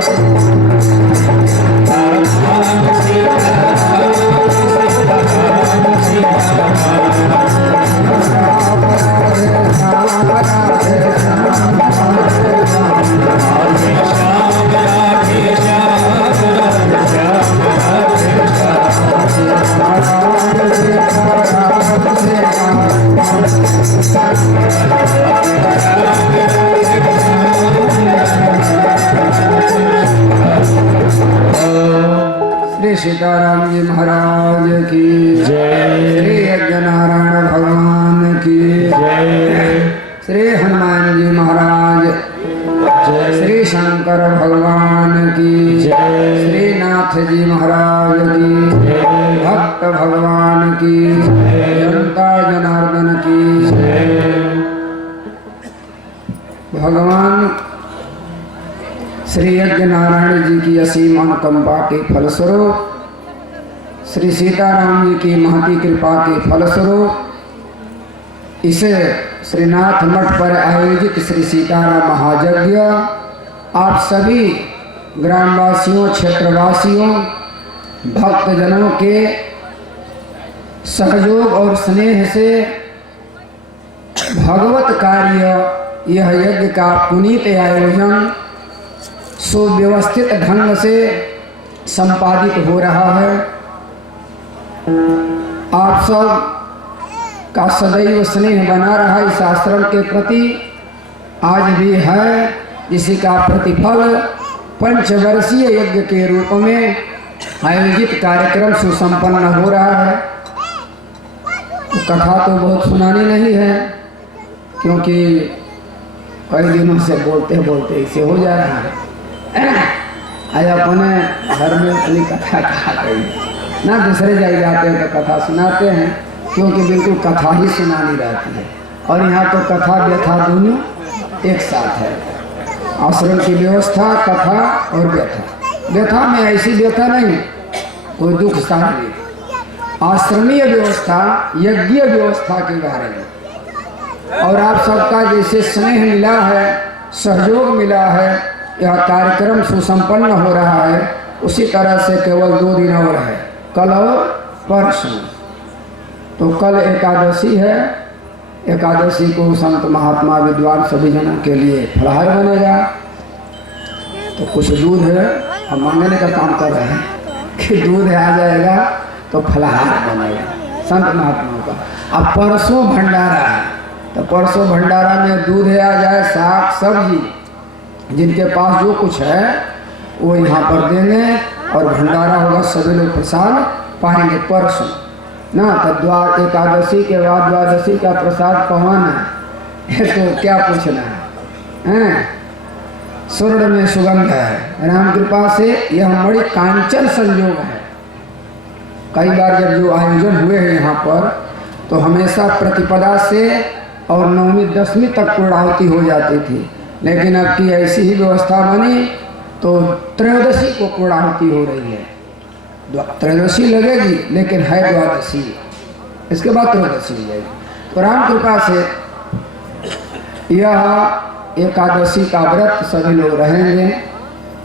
श्री सीताराम जी महाराज की जय। श्री यज्ञनारायण भगवान की जय। श्री हनुमान जी महाराज जय। श्री शंकर भगवान की जय। श्री नाथ जी महाराज की जय। भक्त भगवान की जय। जनता जनार्दन की जय। भगवान श्री यज्ञ नारायण जी की असीम अनुकंपा के फलस्वरूप, श्री सीताराम जी की महती कृपा के फलस्वरूप, इसे श्रीनाथ मठ पर आयोजित श्री सीताराम महायज्ञ आप सभी ग्रामवासियों, क्षेत्रवासियों, भक्तजनों के सहयोग और स्नेह से भगवत कार्य यह यज्ञ का पुनीत आयोजन सुव्यवस्थित ढंग से संपादित हो रहा है। आप सब का सदैव स्नेह बना रहा इस आश्रम के प्रति आज भी है। इसी का प्रतिफल पंचवर्षीय यज्ञ के रूप में आयोजित कार्यक्रम सुसंपन्न हो रहा है। कथा तो बहुत सुनानी नहीं है, क्योंकि कई दिनों से बोलते बोलते इसे हो जा रहा है। आज अपने घर में अपनी कथा कहा गई ना, दूसरे जगह जाते हैं तो कथा सुनाते हैं, क्योंकि बिल्कुल कथा ही सुनानी रहती है। और यहाँ तो कथा व्यथा दोनों एक साथ है। आश्रम की व्यवस्था कथा और व्यथा। व्यथा में ऐसी व्यथा नहीं, कोई दुख शांति। आश्रमीय व्यवस्था यज्ञ व्यवस्था के बारे में। और आप सबका जैसे स्नेह मिला है, सहयोग मिला है, यह कार्यक्रम सुसंपन्न हो रहा है, उसी तरह से केवल 2 दिन और है, कल और परसों। तो कल एकादशी है। एकादशी को संत महात्मा विद्वान सभी जनों के लिए फलाहार बनेगा। तो कुछ दूध है, हम मांगने का काम कर रहे हैं कि दूध आ जाएगा तो फलाहार बनेगा संत महात्माओं का। अब परसों भंडारा है, तो परसों भंडारा में दूध आ जाए, साग सब्जी, जिनके पास जो कुछ है वो यहाँ पर देंगे और भंडारा होगा। सभी लोग प्रसाद पाएंगे परसों ना। तो एकादशी के बाद द्वादशी का प्रसाद पवाना है, तो क्या पूछना है। स्वर्ण में सुगंध है, राम कृपा से यह बड़ी कांचन संयोग है। कई बार जब जो आयोजन हुए हैं यहाँ पर, तो हमेशा प्रतिपदा से और 9वीं 10वीं तक पूर्णाहुति हो जाती थी, लेकिन अब की ऐसी ही व्यवस्था बनी तो त्रयोदशी को पूर्णाहुति हो रही है। त्रयोदशी लगेगी लेकिन है द्वादशी, इसके बाद त्रयोदशी लगेगी। तो राम कृपा से यह एकादशी का व्रत सभी लोग रहेंगे।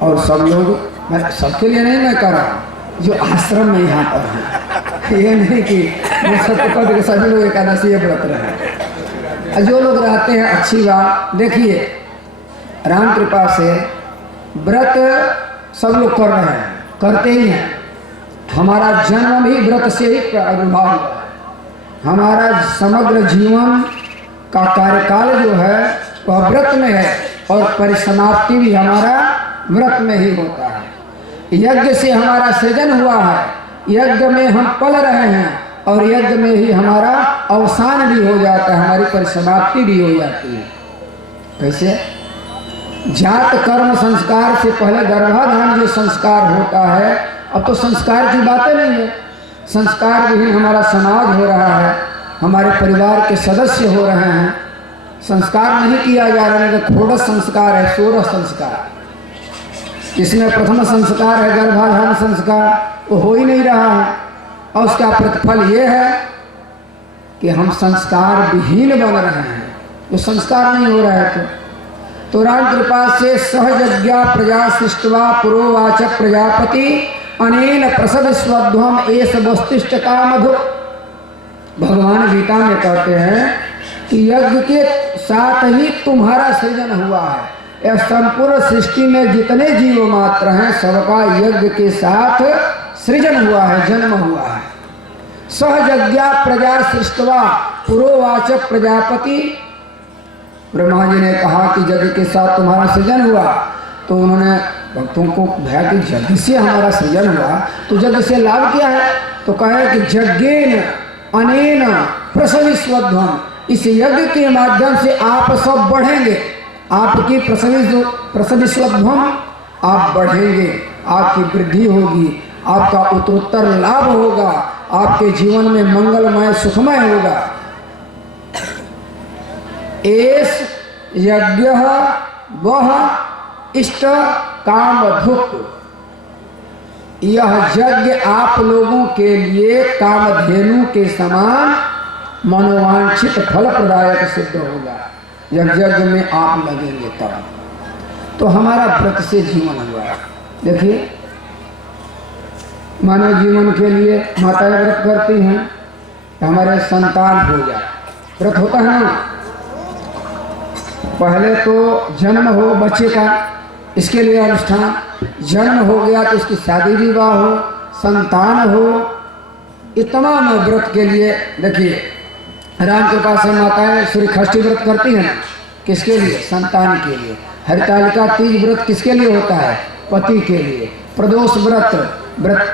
और सब लोग, मैं सबके लिए नहीं मैं कर रहा हूँ, जो आश्रम में यहाँ पर है, ये नहीं कि सत्यपद के सभी लोग एकादशी व्रत रहे। जो लोग रहते हैं अच्छी बात। देखिए राम कृपा से व्रत सब लोग कर रहे हैं, करते ही हैं। हमारा जन्म भी व्रत से ही प्रादुर्भाव हुआ है। हमारा समग्र जीवन का कार्यकाल जो है वह व्रत में है, और परिसमाप्ति भी हमारा व्रत में ही होता है। यज्ञ से हमारा सृजन हुआ है, यज्ञ में हम पल रहे हैं, और यज्ञ में ही हमारा अवसान भी हो जाता है, हमारी परिसमाप्ति भी हो जाती है। कैसे? जात कर्म संस्कार से पहले गर्भाधान जो संस्कार होता है, अब तो संस्कार की बातें नहीं है। संस्कार भी हमारा समाज हो रहा है, हमारे परिवार के सदस्य हो रहे हैं। संस्कार नहीं किया जा रहा है, तो षोडश संस्कार है, 16 संस्कार। इसमें प्रथम संस्कार है गर्भाधान संस्कार, वो हो ही नहीं रहा है। और उसका प्रतिफल ये है कि हम संस्कार विहीन बन रहे हैं। तो संस्कार नहीं हो रहा है, तो तो राम कृपा से सहजज्ञा प्रजा सृष्टवा पुरोवाच प्रजापति अनेन प्रसद स्वध्वम एस वस्तुष्ट का मधु। भगवान गीता में कहते हैं कि यज्ञ के साथ ही तुम्हारा सृजन हुआ है। यह संपूर्ण सृष्टि में जितने जीव मात्र हैं सबका यज्ञ के साथ सृजन हुआ है, जन्म हुआ है। सहजज्ञा प्रजा सृष्टवा पुरोवाच प्रजापति। ब्रह्मा जी ने कहा कि यज्ञ के साथ तुम्हारा सृजन हुआ, तो उन्होंने भक्तों को भया कि यज्ञ से हमारा सृजन हुआ, तो यज्ञ से लाभ क्या है? तो कहे कि यज्ञेन अनेन प्रसविस्वध्वम, इस यज्ञ के माध्यम से आप सब बढ़ेंगे, आपकी प्रसविस्वध्वम, आप बढ़ेंगे, आपकी वृद्धि होगी, आपका उत्तरोत्तर लाभ होगा, आपके जीवन में मंगलमय सुखमय होगा। एस यज्ञ वह इष्ट काम भुक्त, यह यज्ञ आप लोगों के लिए कामधेनु के समान मनोवांछित फल प्रदायक सिद्ध होगा। जब यज्ञ में आप लगेंगे तब तो हमारा व्रत से जीवन हुआ। देखिए मानव जीवन के लिए माताएं व्रत करती हैं, हमारे संतान हो जाए, व्रत होता है ना। पहले तो जन्म हो बच्चे का, इसके लिए अनुष्ठान, जन्म हो गया तो उसकी शादी विवाह हो, संतान हो, इतना व्रत के लिए। देखिए राम कृपा से माताएं सूर्य षष्ठी व्रत करती हैं, किसके लिए? संतान के लिए। हरितालिका तीज व्रत किसके लिए होता है? पति के लिए। प्रदोष व्रत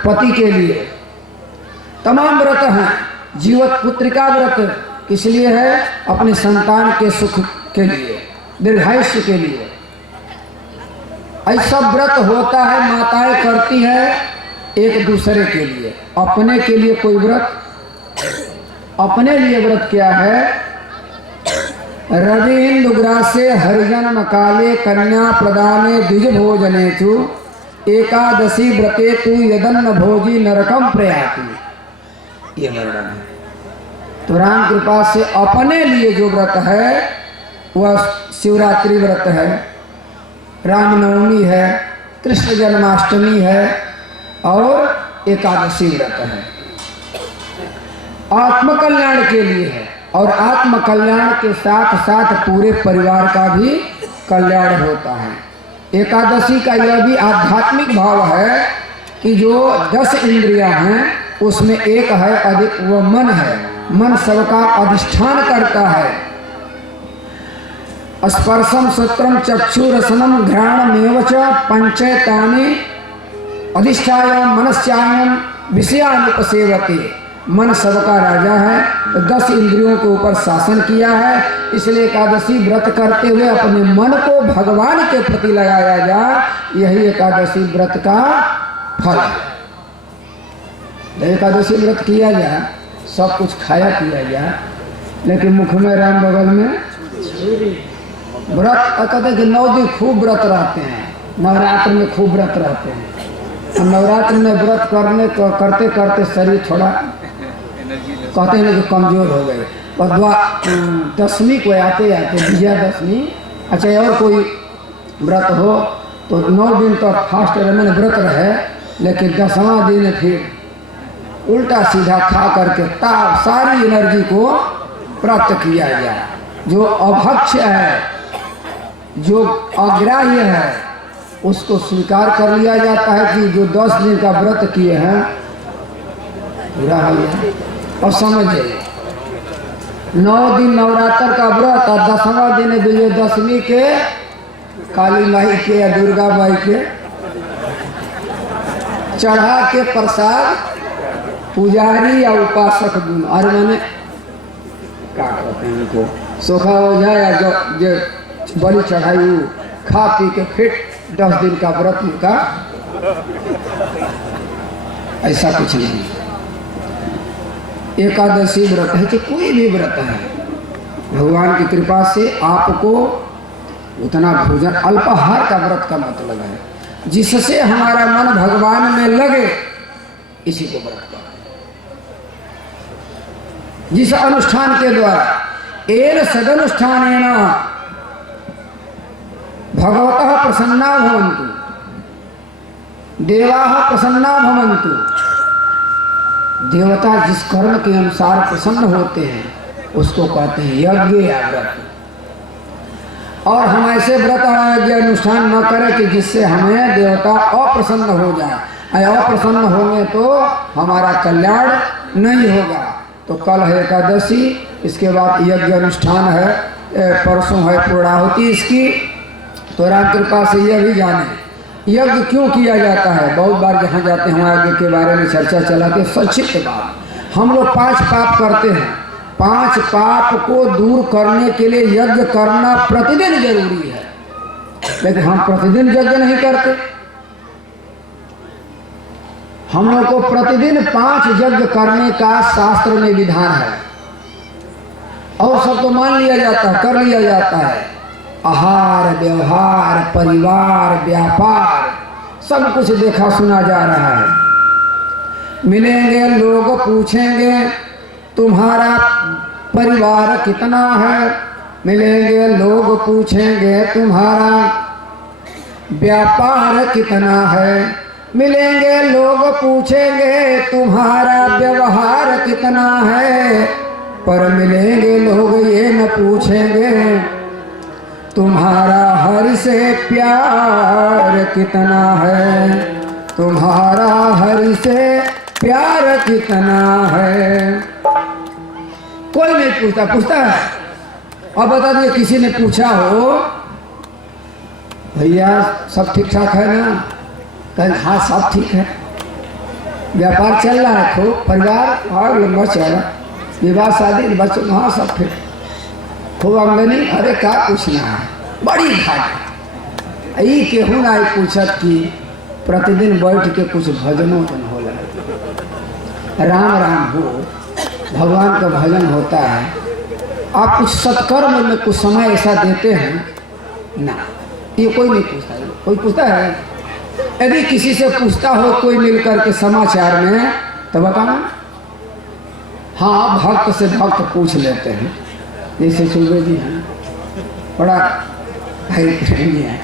पति के लिए। तमाम व्रत हैं। जीवत पुत्रिका व्रत किस लिए है? अपने संतान के सुख के लिए, दीर्घायुष्य के लिए। ऐसा व्रत होता है, माताएं करती हैं एक दूसरे के लिए। अपने के लिए कोई व्रत? अपने लिए व्रत क्या है? रवीन्द्रग्रासे हरिजन काले कन्या प्रदाने द्विज भोजने चु एकादशी व्रते तु यदन्न भोजी नरकम प्रयाति। ये वर्णन है। तो राम कृपा से अपने लिए जो व्रत है वह शिवरात्रि व्रत है, रामनवमी है, कृष्ण जन्माष्टमी है और एकादशी व्रत है। आत्मकल्याण के लिए है और आत्मकल्याण के साथ साथ पूरे परिवार का भी कल्याण होता है। एकादशी का यह भी आध्यात्मिक भाव है कि जो 10 इंद्रियां हैं उसमें एक है अधिक, वो मन है। मन सबका अधिष्ठान करता है। स्पर्शम श्रोत्रम चक्षुरसनम घ्राणमेव च पंचैतानि अधिष्ठाय मनस्यायम विषयानुपसेवते। मन सबका राजा है, तो 10 इंद्रियों के ऊपर शासन किया है। इसलिए एकादशी व्रत करते हुए अपने मन को भगवान के प्रति लगाया जाए, यही एकादशी व्रत का फल है। एकादशी व्रत किया जाए, सब कुछ खाया पिया जाए, लेकिन मुख में राम बगल में व्रत। कहते हैं कि 9 दिन खूब व्रत रहते हैं, नवरात्र में खूब व्रत रहते हैं। और नवरात्र में व्रत करते करते शरीर थोड़ा कहते हैं कि कमजोर हो गए। और 10वीं को आते आते विजयादशमी, अच्छा और कोई व्रत हो तो 9 दिन तो फास्ट मैंने व्रत रहे, लेकिन 10वां दिन फिर उल्टा सीधा खा करके सारी एनर्जी को प्राप्त किया जाए। जो अभक्ष है, जो अग्राह्य है, उसको स्वीकार कर लिया जाता है कि जो 10 दिन का व्रत किए हैं पूरा हो गया। और समझिए 9 दिन नवरात्र का व्रत और 10वां दिन विजयदशमी के काली माई के या दुर्गा माई के चढ़ा के प्रसाद पुजारी या उपासक दोनों, अरे मैंने क्या कहते हैं उनको, सोखा हो जाए या जो बलि चढ़ाई खा पी के फिर 10 दिन का व्रत उनका, ऐसा कुछ नहीं। एकादशी व्रत है कि कोई भी व्रत है, भगवान की कृपा से आपको उतना भोजन, अल्पाहार का व्रत का मतलब है जिससे हमारा मन भगवान में लगे, इसी को व्रत कहते हैं। जिस अनुष्ठान के द्वारा एन सदनुष्ठानेन भगवतः प्रसन्ना भवन्तु, देवाः प्रसन्ना भवन्तु। देवता जिस कर्म के अनुसार प्रसन्न होते हैं उसको कहते हैं यज्ञ या व्रत। और हम ऐसे व्रत और यज्ञ अनुष्ठान न करें कि जिससे हमें देवता अप्रसन्न हो जाए। अप्रसन्न होंगे तो हमारा कल्याण नहीं होगा। तो कल है एकादशी, इसके बाद यज्ञ अनुष्ठान है, परसों है पूर्णाहुति इसकी। तो राम कृपा से यह भी जाने यज्ञ क्यों किया जाता है। बहुत बार जहाँ जाते हैं वहाँ यज्ञ के बारे में चर्चा चलाते। संक्षिप्त बात, हम लोग 5 पाप करते हैं। 5 पाप को दूर करने के लिए यज्ञ करना प्रतिदिन जरूरी है, लेकिन हम प्रतिदिन यज्ञ नहीं करते। हम लोग को प्रतिदिन 5 यज्ञ करने का शास्त्र में विधान है। और सब तो मान लिया जाता है, कर लिया जाता है। आहार, व्यवहार, परिवार, व्यापार, सब कुछ देखा सुना जा रहा है। मिलेंगे लोग पूछेंगे तुम्हारा परिवार कितना है, मिलेंगे लोग पूछेंगे तुम्हारा व्यापार कितना है, मिलेंगे लोग पूछेंगे तुम्हारा व्यवहार कितना है, पर मिलेंगे लोग ये न पूछेंगे तुम्हारा हरि से प्यार कितना है, तुम्हारा हरि से प्यार कितना है। कोई नहीं पूछता। पूछता है? और बता दिए किसी ने पूछा हो भैया सब ठीक ठाक है ना, कल हाँ सब ठीक है, व्यापार चल रहा है, खूब परिवार और लंबा चल रहा, विवाह शादी बच्चों हाँ सब ठीक, खूब आमदनी, अरे क्या पूछना है, बड़ी घाट। यही केहू ना पूछत कि प्रतिदिन बैठ के कुछ भजनों तो हो लगा, राम राम हो, भगवान का भजन होता है। आप कुछ सत्कर्म में कुछ समय ऐसा देते हैं ना, ये कोई नहीं पूछता। कोई पूछता है? यदि किसी से पूछता हो कोई मिल करके समाचार में तो बताओ। हाँ, भक्त से भक्त पूछ लेते हैं, जैसे सूबे जी हैं, बड़ा भाई प्रेमी है,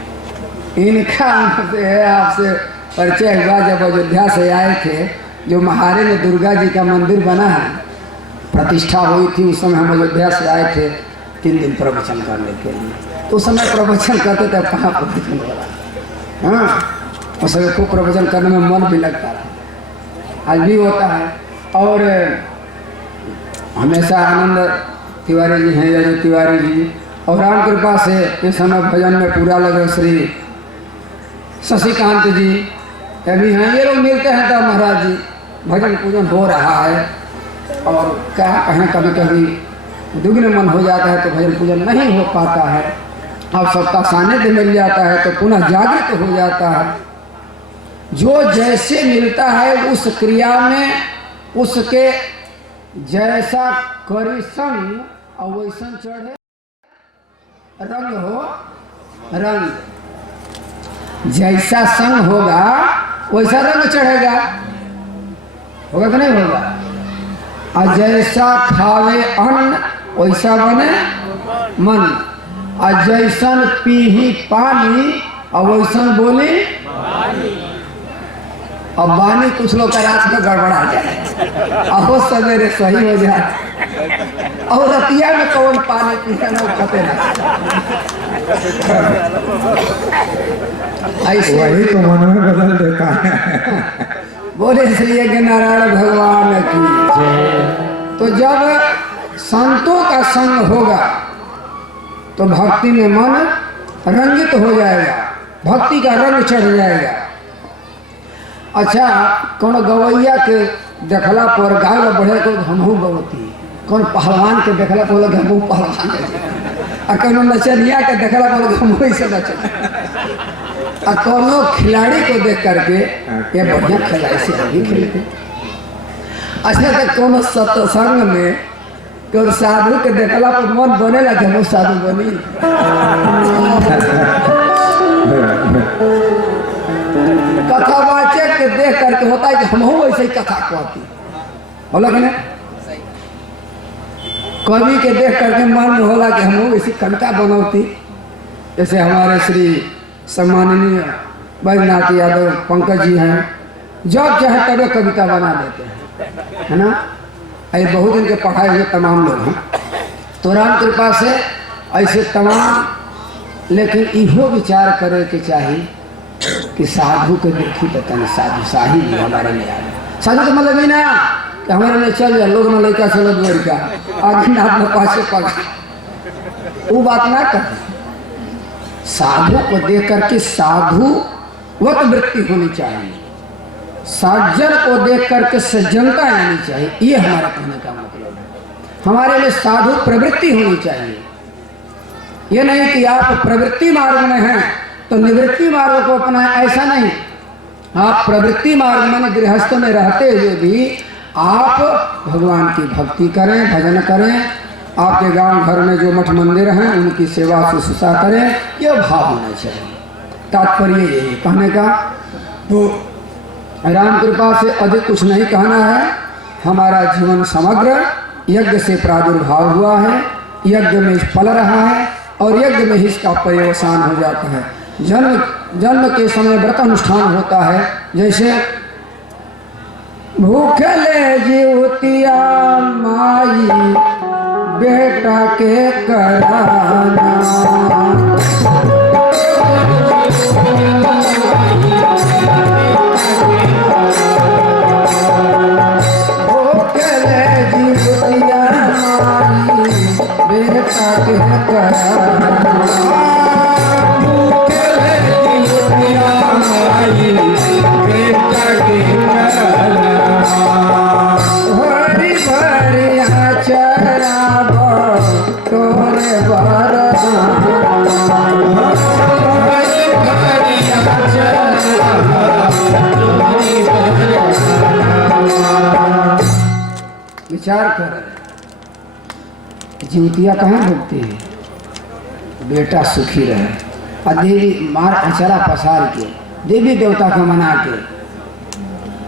इनका से है आपसे परिचय हुआ जब अयोध्या से आए थे। जो महारे में दुर्गा जी का मंदिर बना है, प्रतिष्ठा हुई थी, उस समय हम अयोध्या से आए थे 3 दिन प्रवचन करने के लिए। तो उस समय प्रवचन करते थे, कहाँ प्रवचन हो रहा। हाँ, उस समय खूब प्रवचन करने में मन भी लगता था, आज भी होता है। और हमेशा आनंद तिवारी जी हैं, यजु तिवारी जी, और राम कृपा से इस समय भजन में पूरा लगे श्री शशिकांत जी अभी हैं। ये लोग मिलते हैं तब महाराज जी भजन पूजन हो रहा है। और क्या कहें, कभी कभी दुग्न मन हो जाता है तो भजन पूजन नहीं हो पाता है। अब सबका सानिध्य मिल जाता है तो पुनः जागृत हो जाता है। जो जैसे मिलता है उस क्रिया में उसके जैसा करी संग और वैसन चढ़े रंग हो रंग, जैसा संग होगा वैसा रंग चढ़ेगा, होगा कि नहीं होगा। और जैसा खावे अन्न वैसा बने मन, और जैसन पीही पानी और वैसन बोली अब बानी। कुछ लोग का रात में गड़बड़ा जाए और सवेरे सही हो जाए, और रतिया में कौन पानी पीता ना पते ना। ऐसे वही तो मन में बदल देता है। बोले इसलिए कि नारायण भगवान की। तो जब संतों का संग होगा तो भक्ति में मन रंगित हो जाएगा, भक्ति का रंग चढ़ जाएगा। अच्छा, कौन गवैया के देखला पर गाय बढ़े को हमहू गवती, कौन पहलवान के देखला पर हमहू पहलवान, और कौन नचनिया के देखला पर हमहू ऐसे नचन, और कौन खिलाड़ी को देख करके ये बढ़िया खिलाड़ी से हम भी खेलते। अच्छा, तो कौन सत्संग में कौन साधु के देखला पर मन बनेला कि हम साधु बनी। कथा वाचक के देख करके होता है कि हम ऐसे ही कथा कहती, बोला कि नहीं। कवि के देख करके मन में होला कि हम ऐसी कविता बनौती, जैसे हमारे श्री सम्माननीय बैजनाथ यादव पंकज जी हैं, जब चाहे तब कविता बना देते हैं, है ना। ऐसे बहुत इनके पढ़ाए हुए तमाम लोग हैं, तो राम कृपा से ऐसे तमाम। लेकिन इहो विचार करे के चाहिए कि साधु के देखी तो तन साधु शाही भी हमारे में आ गए। साधु तो मतलब ही ना कि हमारे में चल जाए, लोग में लड़का चलो लड़का आगे ना अपने पासे पड़, वो बात ना कर। साधु को देख करके साधुवत वृत्ति होनी चाहिए, सज्जन को देख करके सज्जनता आनी चाहिए, ये हमारा कहने का मतलब है। हमारे लिए साधु प्रवृत्ति होनी चाहिए। ये नहीं कि आप प्रवृत्ति मार्ग में हैं तो निवृत्ति मार्ग को अपनाएं, ऐसा नहीं। आप प्रवृत्ति मार्ग में गृहस्थ में रहते हुए भी आप भगवान की भक्ति करें, भजन करें, आपके गांव घर में जो मठ मंदिर हैं उनकी सेवा शुश्रूषा करें, यह भाव होना चाहिए। तात्पर्य यही कहने का। तो राम कृपा से अधिक कुछ नहीं कहना है। हमारा जीवन समग्र यज्ञ से प्रादुर्भाव हुआ है, यज्ञ में फल रहा है और यज्ञ में ही इसका पर्यवसान हो जाता है। जन्म के समय व्रत अनुष्ठान होता है, जैसे भूखले जीवतिया माई बेटा के कराना, भूखले जीवतिया माई बेटा के कराना, हरी भरिया चराब तोरे विचार कर। जीवतिया कहाँ भुगती है, बेटा सुखी रहे, और देवी मार अचरा पसार के देवी देवता को मना के,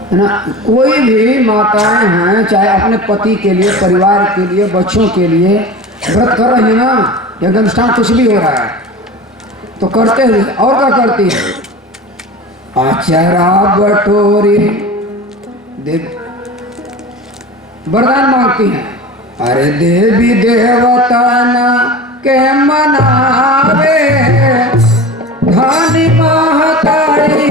है ना। कोई भी माताएं हैं चाहे अपने पति के लिए, परिवार के लिए, बच्चों के लिए व्रत कर रही है ना, यज्ञ अनुष्ठान कुछ भी हो रहा है तो करते हुए और क्या करती है, आचरा बटोरी देव वरदान मांगती हैं। अरे देवी देवता के मनावे धनी महतारी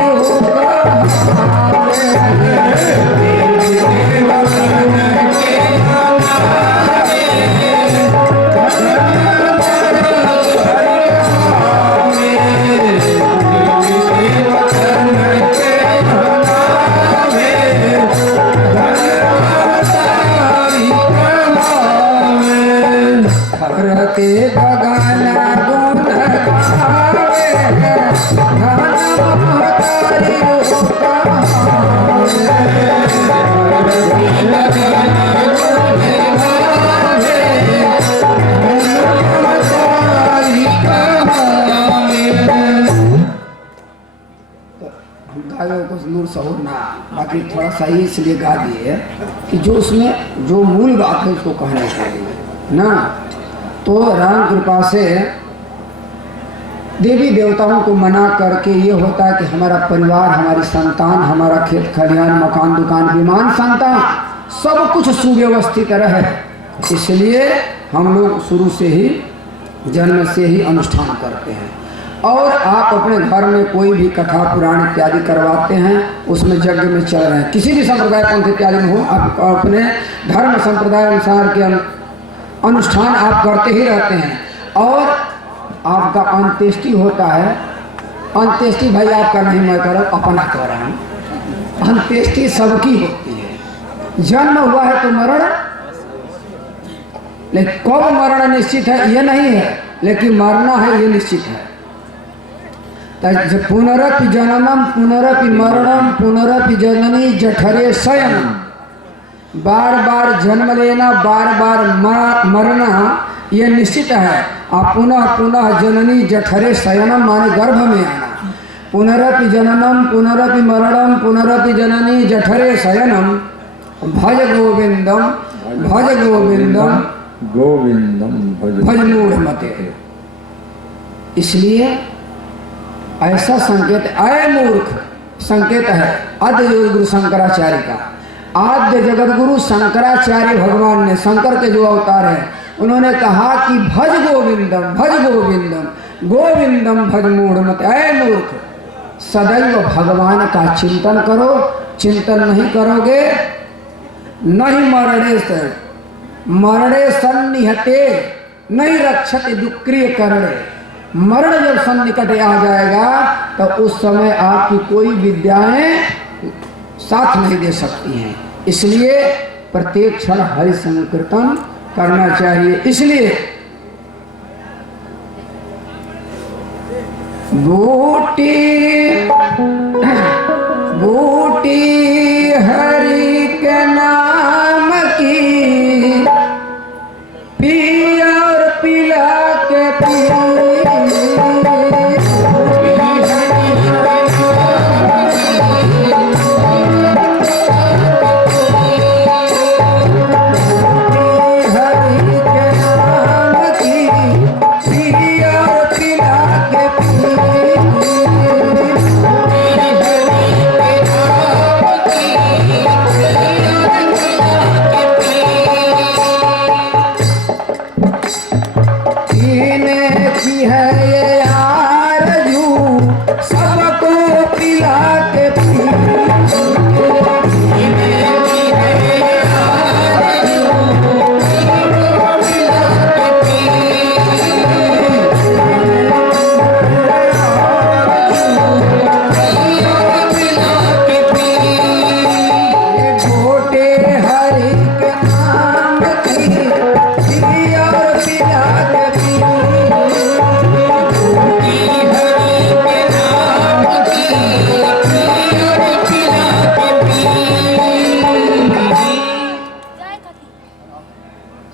बाकी थोड़ा सा ही इसलिए गा दिए कि जो उसमें जो मूल बात है उसको कहना चाहिए ना। तो राम कृपा से देवी देवताओं को मना करके ये होता है कि हमारा परिवार, हमारी संतान, हमारा खेत खलिहान, मकान, दुकान, विमान, संतान सब कुछ सुव्यवस्थित रहे। इसलिए हम लोग शुरू से ही जन्म से ही अनुष्ठान करते हैं। और आप अपने घर में कोई भी कथा पुराण इत्यादि करवाते हैं, उसमें यज्ञ में चल रहे हैं, किसी भी संप्रदाय पंथ इत्यादि में हो, आप अपने धर्म संप्रदाय अनुसार के अनुष्ठान आप करते ही रहते हैं। और आपका अंत्येष्टि होता है, अंत्येष्टि भाई आपका नहीं मैं कर अपना कर रहा हूँ। अंत्येष्टि सबकी होती है। जन्म हुआ है तो मरण, लेकिन कब मरण निश्चित है ये नहीं है, लेकिन मरना है ये निश्चित है। पुनरपि जननम पुनरपि मरणम पुनरपि जननी जठरे शयनम, बार बार जन्म लेना, बार बार मरना ये निश्चित है। आप पुनः पुनः जननी जठरे शयनम माने गर्भ में आना। पुनरपि जननम पुनरपि मरणम पुनरपि जननी जठरे शयनम, भज गोविंदम भज गोविंदम गोविंदम भज मूढ़मते। इसलिए ऐसा संकेत, अय मूर्ख, संकेत है आद्य जगत गुरु शंकराचार्य का। आद्य जगत गुरु शंकराचार्य भगवान ने, शंकर के जो अवतार है, उन्होंने कहा कि भज गोविंदम, भज गोविंदम, गोविंदम भज मूढ़मते। अय मूर्ख, सदैव भगवान का चिंतन करो। चिंतन नहीं करोगे, नहीं मरणे सन्निहते नहीं रक्षते दुक्रिय करणे। मरण जब सन्निकट आ जाएगा तो उस समय आपकी कोई विद्याएं साथ नहीं दे सकती हैं। इसलिए प्रत्येक क्षण हरि संकीर्तन करना चाहिए। इसलिए बूटी बूटी हरि के नाम की पी और पिला के पी।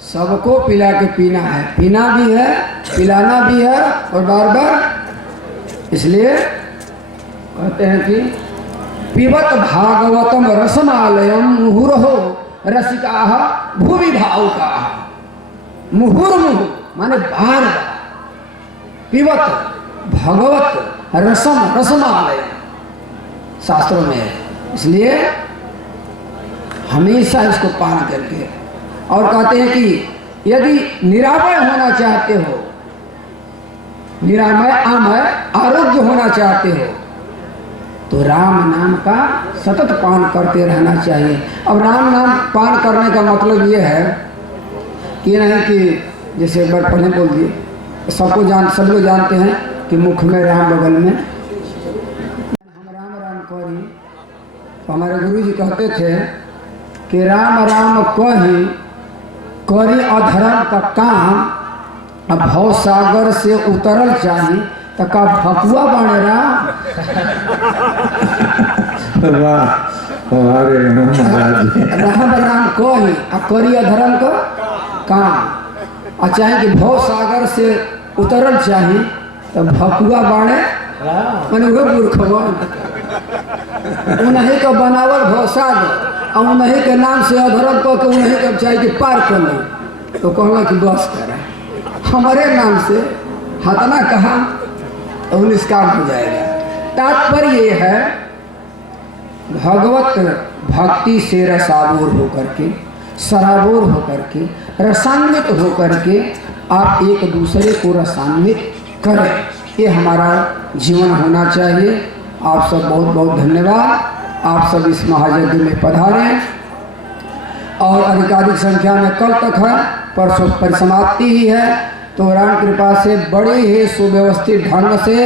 सबको पिला के पीना है, पीना भी है, पिलाना भी है, और बार बार। इसलिए कहते हैं कि पिबत भागवतम रसमालयम मुहुर्हो रसिकाः भुवि भावुकाः। मुहुर्मुहु माने बार बार, पिबत भगवत रसम रसमालय शास्त्रों में है। इसलिए हमेशा इसको पान करके, और कहते हैं कि यदि निरामय होना चाहते हो, निरामय आमय आरोग्य होना चाहते हो, तो राम नाम का सतत पान करते रहना चाहिए। अब राम नाम पान करने का मतलब ये है कि नहीं कि जैसे एक बार पहले बोल दिए, सब लोग जानते हैं कि मुख में राम, बगल में हम राम राम करी। तो हमारे गुरु जी कहते थे कि राम राम कही करी अधर्म का काम, अब भव सागर से उतरल चाहिए तो का भकुआ बने राम। राम राम कही करी अधर्म का काम, और चाहे कि भव सागर से उतरल चाहिए तो भकुआ बाणे मैंने वो मूर्ख उन्हीं का बनावल भव सागर, और उन्हीं के नाम से अधर्म कह के उन्हीं का चाहिए कि पार कर ली। तो कहला कि बस करे हमारे नाम से हतना कहा तो निष्काम हो जाएगा। तात्पर्य ये है भगवत भक्ति से रसाबोर होकर के, सराबोर होकर के, रसान्वित होकर के आप एक दूसरे को रसान्वित करें, ये हमारा जीवन होना चाहिए। आप सब बहुत बहुत धन्यवाद। आप सब इस महायज्ञ में पधारें, और अधिकाधिक संख्या में कल तक है, परसों परिसमाप्ति ही है। तो राम कृपा से बड़े ही सुव्यवस्थित ढंग से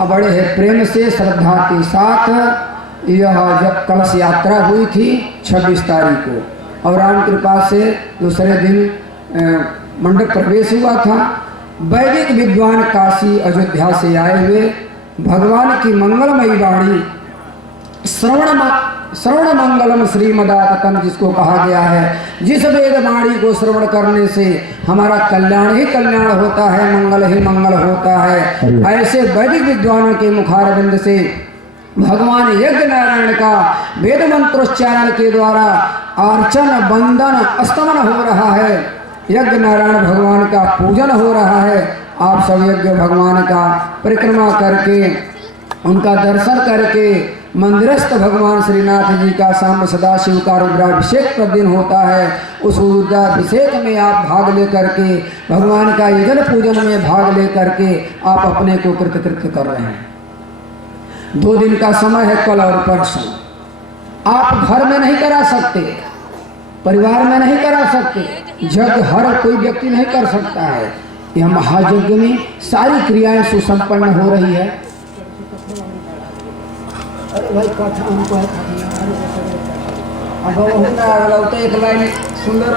और बड़े ही प्रेम से श्रद्धा के साथ यह जब कलश यात्रा हुई थी 26 तारीख को, और राम कृपा से दूसरे दिन मंडप प्रवेश हुआ था। वैदिक विद्वान काशी अयोध्या से आए हुए भगवान की मंगलमयी वाणी श्रवण मंगलम श्रीमदातम, जिसको कहा गया है, जिस वेद वाणी को श्रवण करने से हमारा कल्याण ही कल्याण होता है, मंगल ही मंगल होता है। ऐसे वैदिक विद्वानों के मुखारविंद से भगवान यज्ञ नारायण का वेद मंत्रोच्चारण के द्वारा अर्चन वंदन स्तमन हो रहा है, यज्ञ नारायण भगवान का पूजन हो रहा है। आप सब यज्ञ भगवान का परिक्रमा करके उनका दर्शन करके मंदिरस्थ भगवान श्रीनाथ जी का सांब सदाशिव का रुद्राभिषेक प्रतिदिन होता है। उस रुद्राभिषेक में आप भाग लेकर के भगवान का यजन पूजन में भाग लेकर के आप अपने को कृतकृत्य कर रहे हैं। 2 दिन का समय है, कल और परसों। आप घर में नहीं करा सकते, परिवार में नहीं करा सकते, यज्ञ हर कोई व्यक्ति नहीं कर सकता है। यह महायज्ञ में सारी क्रियाएं सुसंपन्न हो रही है। अरे भाई कथा हमको है, अब तो एक लाइन सुंदर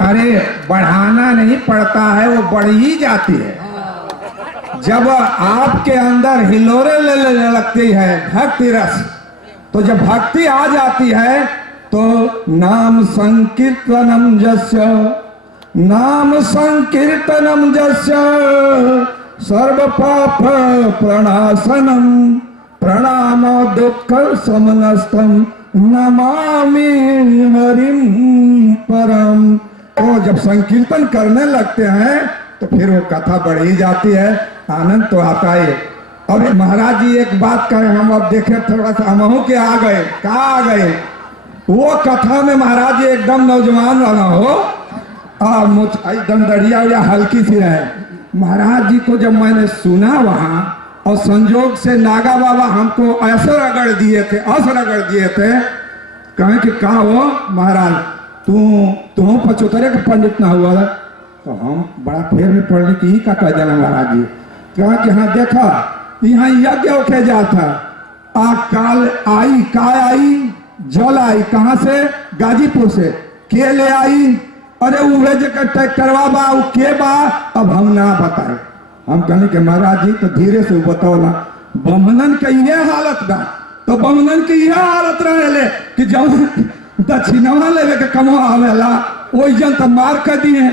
अरे बढ़ाना नहीं पड़ता है, वो बढ़ ही जाती है। जब आपके अंदर हिलोरे लेने लगती है भक्ति रस, तो जब भक्ति आ जाती है तो नाम संकीर्तनम जस्य, नाम संकीर्तनम जस्य सर्व पाप प्रणाशनम प्रणाम दुख समनस्तम नमामि हरिम परम। तो जब संकीर्तन करने लगते हैं तो फिर वो कथा बढ़ ही जाती है, आनंद तो आता है। और महाराज जी एक बात कहे, हम अब देखे थोड़ा सा हमहू के आ गए, कहा आ गए, वो कथा में महाराज जी एकदम नौजवान वाला हो, एकदम दरिया या हल्की सी रहे। महाराज जी को जब मैंने सुना वहां, और संजोग से नागा बाबा हमको ऐसे रगड़ दिए थे, रगड़ दिए थे, कहे कि कहा हो महाराज तू 75 का पंडित ना हुआ था? तो हम बड़ा फेर में पढ़ने की ही का कह देना महाराज जी। कहा कि हाँ देखा यहाँ यज्ञ होके जाता, काल आई, काय आई, जल आई, कहाँ से? गाजीपुर से। के ले आई? अरे उहे जगह ट्रैक्टरवा बा, के बा, अब हम ना बताए। हम कहने के महाराज जी तो धीरे से बतौला, बमनन के ये हालत बा, तो बमनन की यह हालत रहे कि जब दक्षिणवा लेवे के कमवा आवेला वही जन तो मार कर दिए,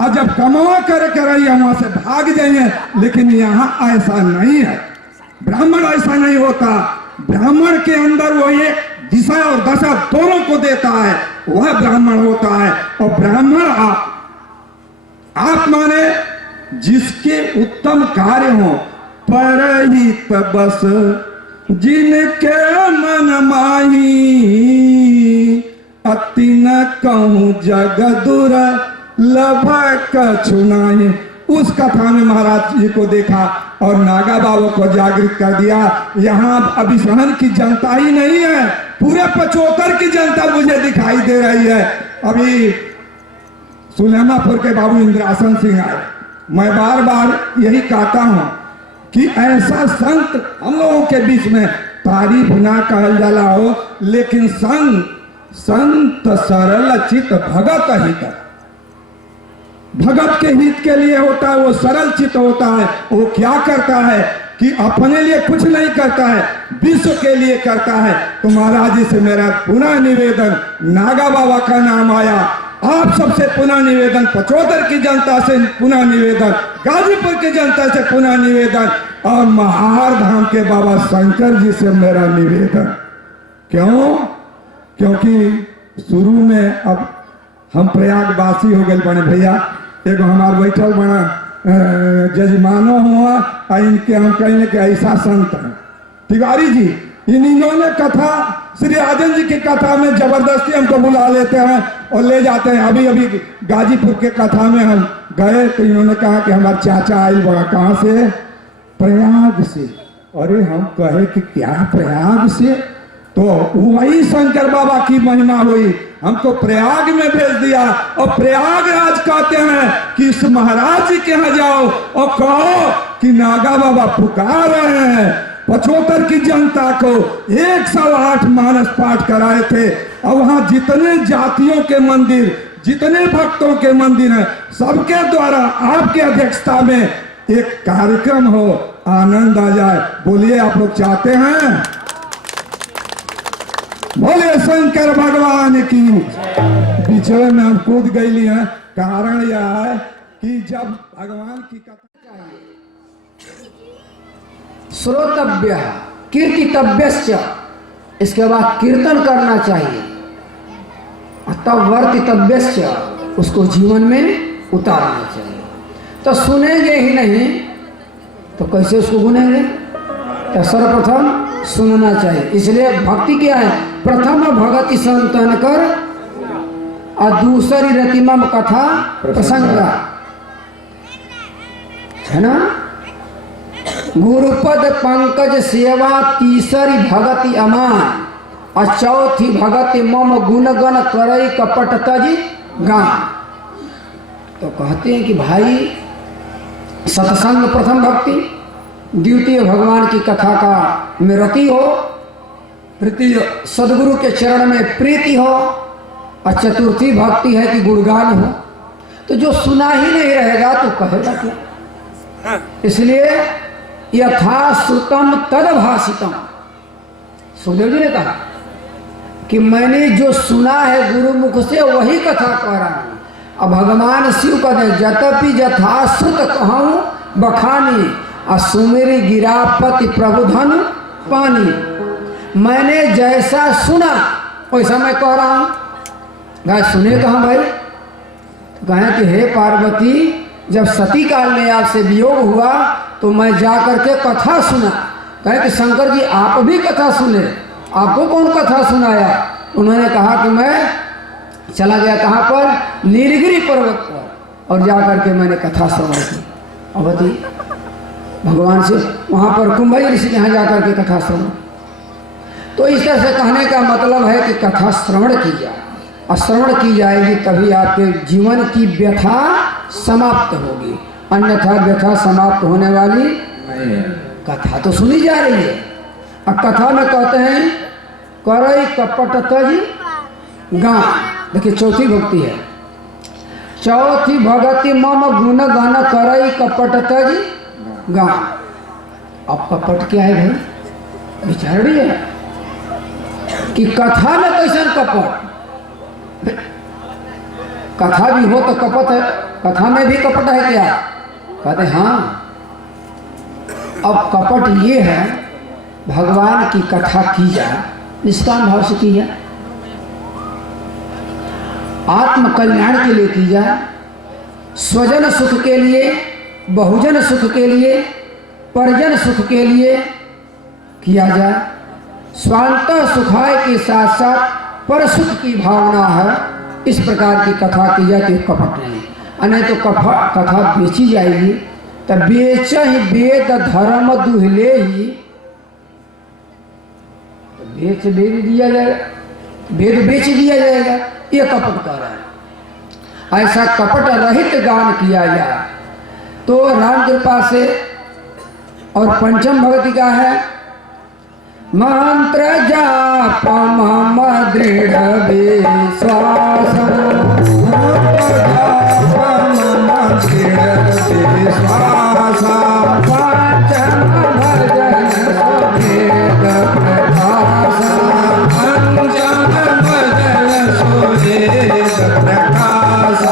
और जब कमवा करे के रही वहां से भाग जाइए। लेकिन यहाँ ऐसा नहीं है, ब्राह्मण ऐसा नहीं होता। ब्राह्मण के अंदर वो एक दिशा और दशा दोनों को देता है, वह ब्राह्मण होता है। और ब्राह्मण आप माने जिसके उत्तम कार्य हो, परहित बस जिनके मन माही, अति न कहूं जग दुर लभ कछुनाई। उस कथा में महाराज जी को देखा और नागा बाबा को जागृत कर दिया। यहाँ अभी सहन की जनता ही नहीं है, पूरे 75 की जनता मुझे दिखाई दे रही है। अभी सुलेमापुर के बाबू इंद्रासन सिंह आए। मैं बार बार यही कहता हूँ कि ऐसा संत हम लोगों के बीच में तारीफ ना कहल जाला हो, लेकिन संत सरल चित भगत हित, भगत के हित के लिए होता है, वो सरल चित होता है। वो क्या करता है कि अपने लिए कुछ नहीं करता है, विश्व के लिए करता है। तो महाराज जी से मेरा पुनः निवेदन, नागा बाबा का नाम आया, आप सबसे पुनः निवेदन, 75 की जनता से पुनः निवेदन, गाजीपुर की जनता से पुनः निवेदन, और महार धाम के बाबा शंकर जी से मेरा निवेदन। क्यों? क्योंकि शुरू में अब हम प्रयागवासी हो गए बने भैया, एगो हमार बैठल बना जजमानो हुआ, और इनके हम कहें कि ऐसा संत है तिवारी जी, इन्होंने कथा श्री राजन जी की कथा में जबरदस्ती हमको बुला लेते हैं और ले जाते हैं। अभी अभी गाजीपुर के कथा में हम गए तो इन्होंने कहा कि हमारे चाचा आई बड़ा, कहाँ से? प्रयाग से। अरे हम कहे कि क्या प्रयाग से? तो वही शंकर बाबा की महिमा हुई, हमको प्रयाग में भेज दिया। और प्रयागराज कहते हैं कि इस महाराज जी के यहाँ जाओ और कहो कि नागा बाबा पुकार रहे हैं। 75 की जनता को 108 मानस पाठ कराए थे, और वहां जितने जातियों के मंदिर, जितने भक्तों के मंदिर हैं, सबके द्वारा आपके अध्यक्षता में एक कार्यक्रम हो, आनंद आ जाए। बोलिए आप लोग चाहते हैं? बोले शंकर भगवान की। बिछड़े में हम कूद गई हैं, कारण यह है कि जब भगवान की कथा श्रोतव्य कीर्तितव्यश्च इसके बाद कीर्तन करना चाहिए, तब वर्तितव्यस्य, उसको जीवन में उतारना चाहिए। तो सुनेंगे ही नहीं तो कैसे उसको गुनेंगे? तो सर्वप्रथम सुनना चाहिए। इसलिए भक्ति क्या है? प्रथम भगति संतन कर और दूसरी रतिमम कथा प्रसंगा, है ना। गुरुपद पंकज सेवा, तीसरी भगति अमान, और चौथी भगति मम गुणगण करई कपट तज गान। तो कहते हैं कि भाई सत्संग प्रथम भक्ति, द्वितीय भगवान की कथा का में रति हो, तृतीय सदगुरु के चरण में प्रीति हो, और चतुर्थी भक्ति है कि गुणगान हो। तो जो सुना ही नहीं रहेगा तो कहेगा क्या? इसलिए यथा श्रुतम तद भाषितम, सुखदेव जी ने कहा कि मैंने जो सुना है गुरु मुख से वही कथा कह रहा हूं। अब भगवान शिव कहते हैं जतपि जथा श्रुत कहूँ बखानी, और सुमेरी गिरापति प्रबुधन पानी। मैंने जैसा सुना वैसा मैं कह रहा हूँ। गाय सुने कहाँ भाई? तो कहें कि हे पार्वती, जब सती काल में आपसे वियोग हुआ तो मैं जा करके कथा सुना। कहे कि शंकर जी आप भी कथा सुने, आपको कौन कथा सुनाया? उन्होंने कहा कि मैं चला गया कहाँ पर? नीलगिरी पर्वत पर, और जा करके मैंने कथा श्रवण की। अवधि भगवान से वहाँ पर कुंभई ऋषि के यहाँ जा करके कथा श्रवण। तो इस तरह से कहने का मतलब है कि कथा श्रवण की जाए, और श्रवण की जाएगी तभी आपके जीवन की व्यथा समाप्त होगी, अन्यथा व्यथा समाप्त होने वाली नहीं है। कथा तो सुनी जा रही है, और कथा में कहते हैं करई कपट तज गान। देखिए चौथी भक्ति है, चौथी भगति मम गुण गान करई कपट तज गान। अब कपट क्या है भाई? विचार रही है कि कथा में कैसे कपट? कथा भी हो तो कपट है, कथा में भी कपट है क्या? कहते हाँ। अब कपट ये है, भगवान की कथा की जाए निष्काम भाव से की जाए, आत्म कल्याण के लिए की जाए, स्वजन सुख के लिए, बहुजन सुख के लिए, परिजन सुख के लिए किया जाए। स्वांत सुखाय के साथ साथ पर सुख की भावना है, इस प्रकार की कथा की जाए तो कपट नहीं। नहीं तो कथा बेची जाएगी, तब बेच ही वेद धर्म दुहले ही, बेच दिया जाएगा, वेद बेच दिया जाएगा, ये कपट कर रहा है। ऐसा कपट रहित गान किया जाए तो राम कृपा से। और पंचम भगति का है मंत्र जाप मम दृढ़ विश्वास, पाचन भजन सुवेद प्रकाश, पंचम भजन सुवेद प्रकाश,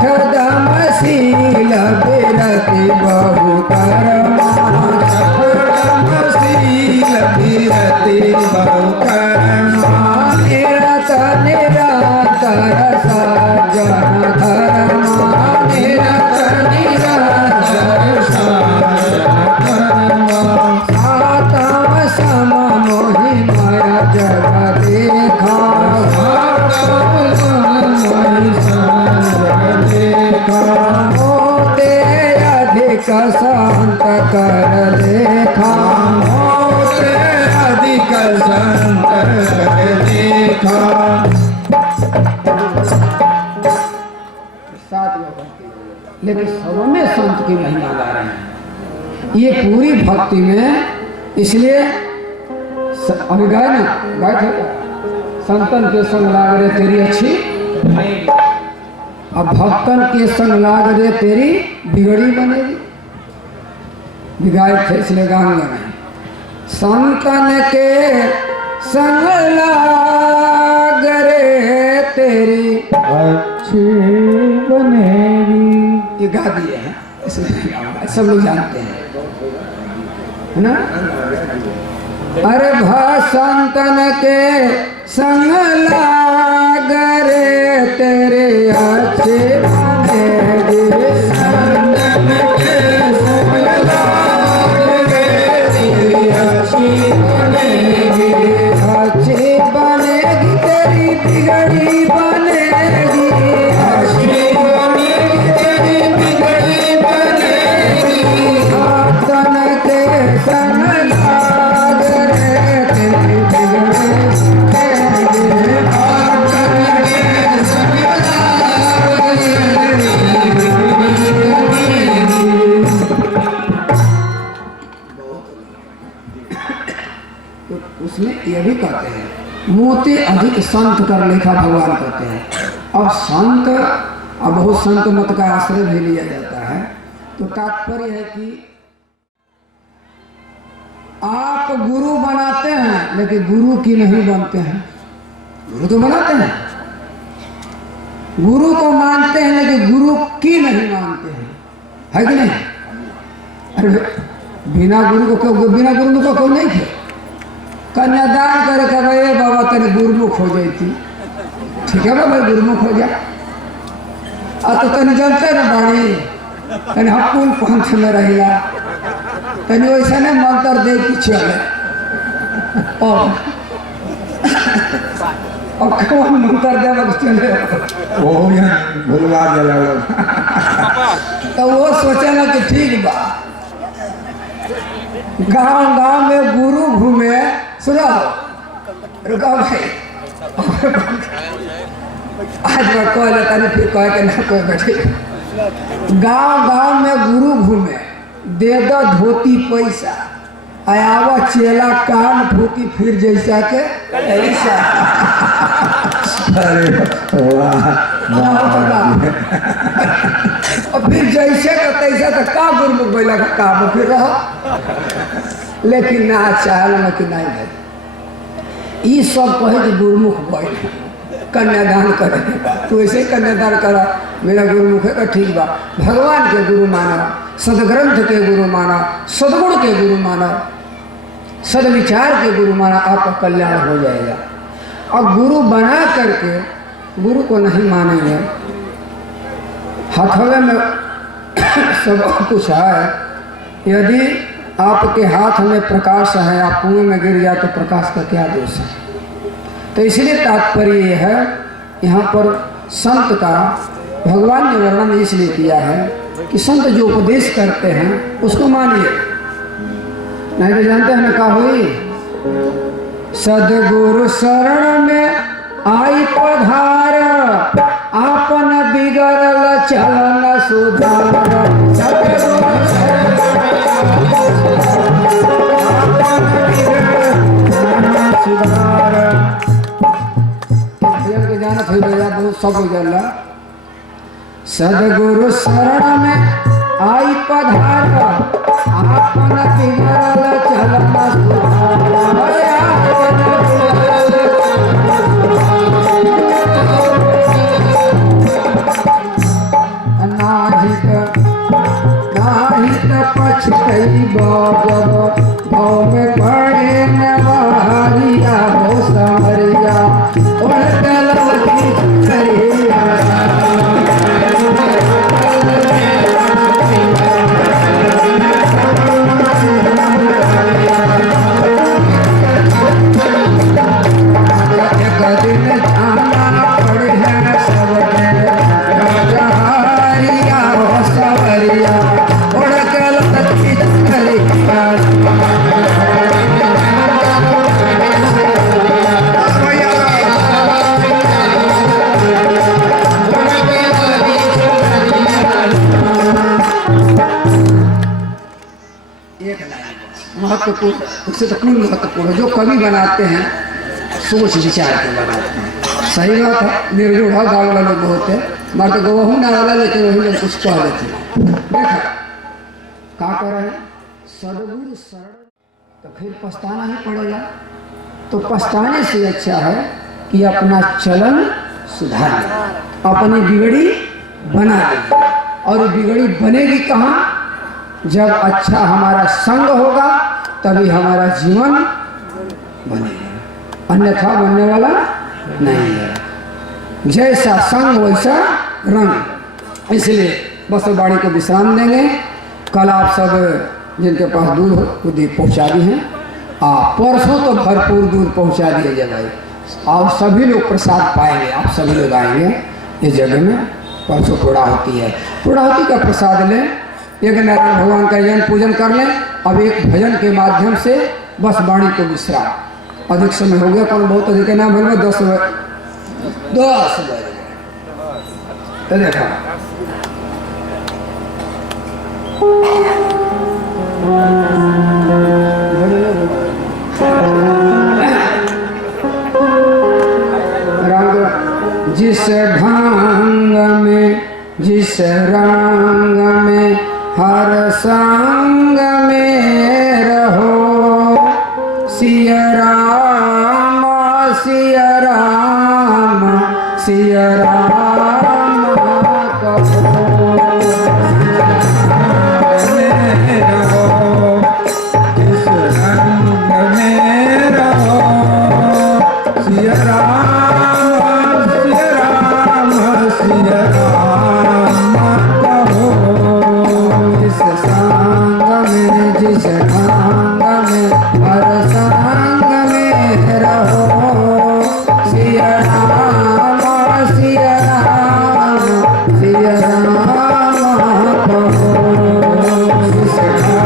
छदमशील विरति बहु कर्मा, छदमशील विरति बहु कर्मा, निरत निरंतर सज्जन धर्मा, निरत निरंतर सज्जन धर्मा, सातम सम मोहि माया जग देखा, सातम सम मोहि जग देखा, मोते अधिक संत कर देखा, मोते अधिक संत कर देखा। लेकिन सर्व में संत की महिमा गा रहे हैं, ये पूरी भक्ति में। इसलिए अभी गाय ना गाय थे, संतन के संग लाग रे तेरी अच्छी, अब भक्तन के संग लाग रे तेरी बिगड़ी बनेगी। बिगाड़ थे इसलिए गान गाए, संतन के संग लाग रे तेरी अच्छी बनेगी, ये गा दिए हैं, इसलिए सब लोग जानते हैं, है ना। अरे भसंतन के संग लाग रे तेरे अच्छे बनेगी संतन के संग लाग रे तेरी अच्छी बनेगी अच्छी बनेगी तेरी बिगड़ी बनेगी अच्छी बनेगी तेरी बिगड़ी बनेगी भसंतन के संग लाग रे तेरी बिगड़ी तो उसमें यह भी कहते हैं मोते अधिक संत कर लेखा भगवान कहते हैं। अब संत अब बहुत संत मत का आश्रय भी लिया जाता है। तो तात्पर्य है कि आप गुरु बनाते हैं लेकिन गुरु की नहीं बनते हैं। गुरु तो बनाते हैं, गुरु को मानते हैं लेकिन गुरु की नहीं मानते हैं, है कि नहीं? अरे बिना गुरु को क्यों, बिना गुरु को क्यों नहीं थे? कन्यादान करे कब बाबा तेरे गुरुमुख हो जाती, ठीक है बाबा गुरुमुख हो जा। तो तेने जानते ना बाणी तेने हकुल पंथ में रहिला तेने वैसा नहीं मंत्र दे कि चले और कौन मंत्र दे चले वो यहाँ भुलवा दिया लोग। तो वो सोचेला कि ठीक बा गांव गांव में गुरु घूमे। सुनो रुका भाई आज मैं कह लेता नहीं फिर कह के ना कोई बैठे। गांव गांव में गुरु घूमे दे दो धोती पैसा आयावा चेला कान फूकी फिर जैसा के ऐसा। अरे वाह और फिर जैसे का तैसा तो का गुरुमुख बैला का काम फिर रहो लेकिन ना चाहल में कि नहीं है ये सब कहे कि गुरुमुख बैल कन्यादान करे तू ऐसे ही कन्यादान करा मेरा गुरुमुख है ठीक बा। भगवान के गुरु माना, सदग्रंथ के गुरु माना, सदगुण के गुरु माना, सदविचार के गुरु माना, आपका कल्याण हो जाएगा। और गुरु बना करके गुरु को नहीं मानेंगे हथवे में सब कुछ है। यदि आपके हाथ में प्रकाश है आप कुएं में गिर जाए तो प्रकाश का क्या दोष है? तो इसलिए तात्पर्य यह है यहाँ पर संत का भगवान ने वर्णन इसलिए किया है कि संत जो उपदेश करते हैं उसको मानिए, नहीं तो जानते हैं क्या हुई सदगुरु शरण में आई पधार आपन बिगड़ल चलन सुधार। सुधार के जाना थी भैया बहुत सब हो जाला। सदगुरु शरण में आई पधार आपन बिगड़ल चलन सुधार। पछतई जब भाव में पड़े नवारिया हो सारिया और तलवती करिया एक दिन जाना पड़े है सब नवारिया हो सारिया महत्वपूर्ण उससे तो पूर्ण महत्वपूर्ण जो कवि बनाते हैं सोच विचार के बनाते हैं। सही बात है निर्गुण है गाँव वाला लोग बहुत है मार तो गवाहू ना वाला लेकिन वही लोग कुछ कह लेते हैं। देखा क्या कर रहे हैं सदगुरु शरण तो फिर पछताना ही पड़ेगा। तो पछताने से अच्छा है कि अपना चलन सुधार लें, अपनी बिगड़ी बना लें। और बिगड़ी बनेगी कहाँ? जब अच्छा हमारा संग होगा तभी हमारा जीवन बनेगा, अन्यथा बनने वाला नहीं है। जैसा संग वैसा रंग। इसलिए बस बाड़ी को विश्राम देंगे। कल आप सब जिनके पास दूध हो वो दूध पहुँचा दी हैं, परसों तो भरपूर दूध पहुँचा दिए जाए भाई। और सभी लोग प्रसाद पाएंगे, आप सभी लोग आएंगे इस जगह में। परसों पूर्णाहुति है, पूर्णाहुति का प्रसाद लें, एक नारायण भगवान का जैन पूजन कर लें। अब एक भजन के माध्यम से बस वाणी को विश्राम। अधिक समय हो गया, कौन बहुत अधिक ना भर में 10 बजे तो देखा रंग जिस ढंग में जिस रंग में हर संग में रहो, सिया राम सिया राम सिया राम कहो। जिस रंग में रहो, सिया राम सिया राम सिया राम कहो। जिस संग में जिस ढंग में हर संग में रहो, सिया राम सिया राम सिया राम कहो। जिस संग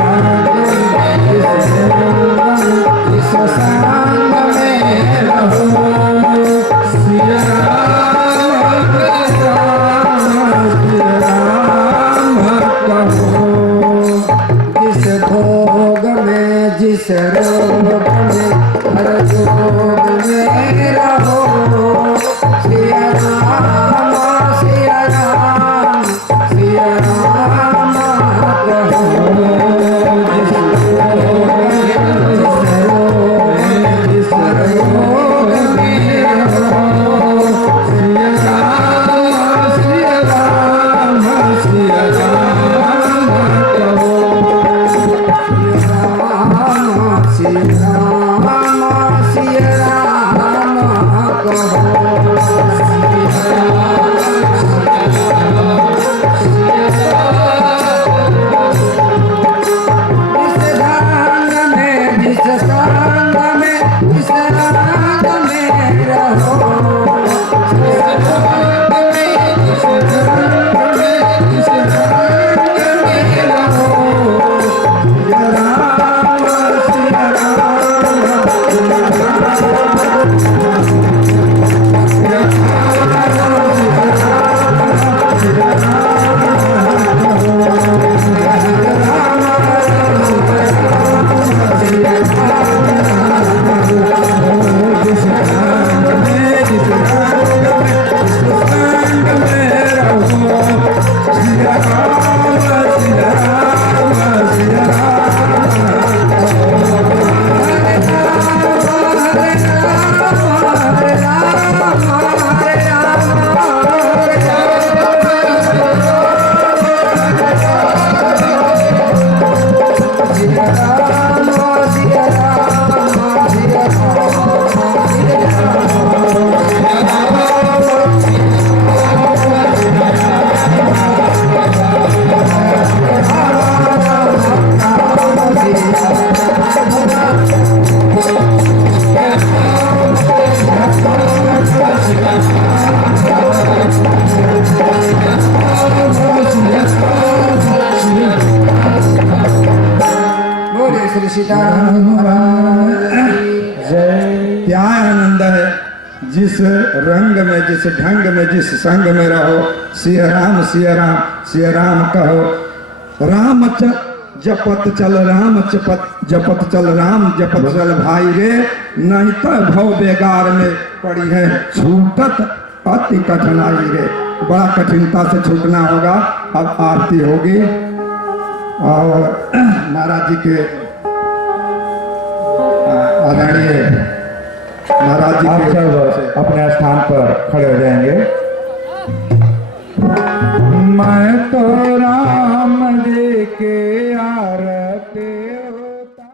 में रहो, सिया राम सिया राम कहो। जिस भोग में जिस रोग में हर जोग में रहो, सिया राम सिया राम सिया राम कहो। जिस भोग में जिस रोग में रहो, सिया राम सिया राम सिया राम कहो। सिया राम सिया राम कहो। इस रंग में जिस संग में जिस रंग में रहो, जिस रंग में जिस रंग में जिस रंग में रहो, सिया राम सिया श्री सीताराम जय। क्या आनंद है जिस रंग में जिस ढंग में जिस संग में रहो, सिया राम सिया राम कहो। राम जपत चल राम जपत चल राम जपत चल भाई रे, नहीं तो भव बेगार में पड़ी है छूटत अति कठिनाई रे। बड़ा कठिनता से छूटना होगा। अब आरती होगी और महाराज जी के आदरणीय महाराज जी आप सब अपने स्थान पर खड़े हो जाएंगे। मैं तो राम जी के आरती होता।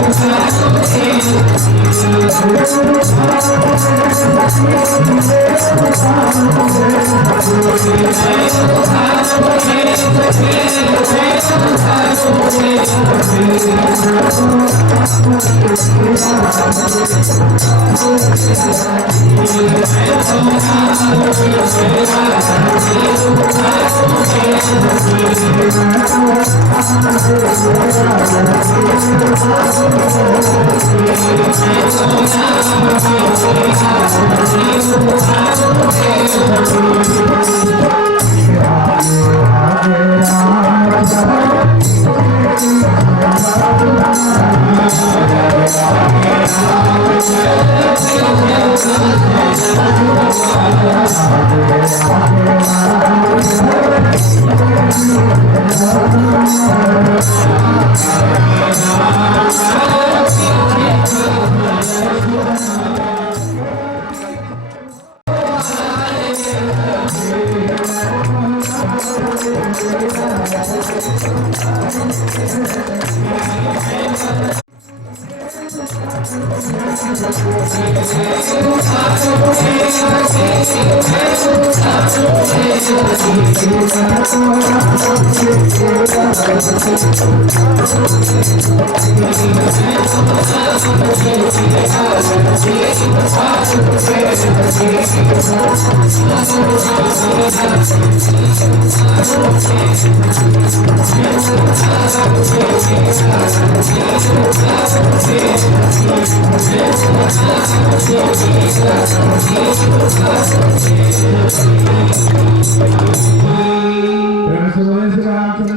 प्रेम से बोले श्री रामचंद्र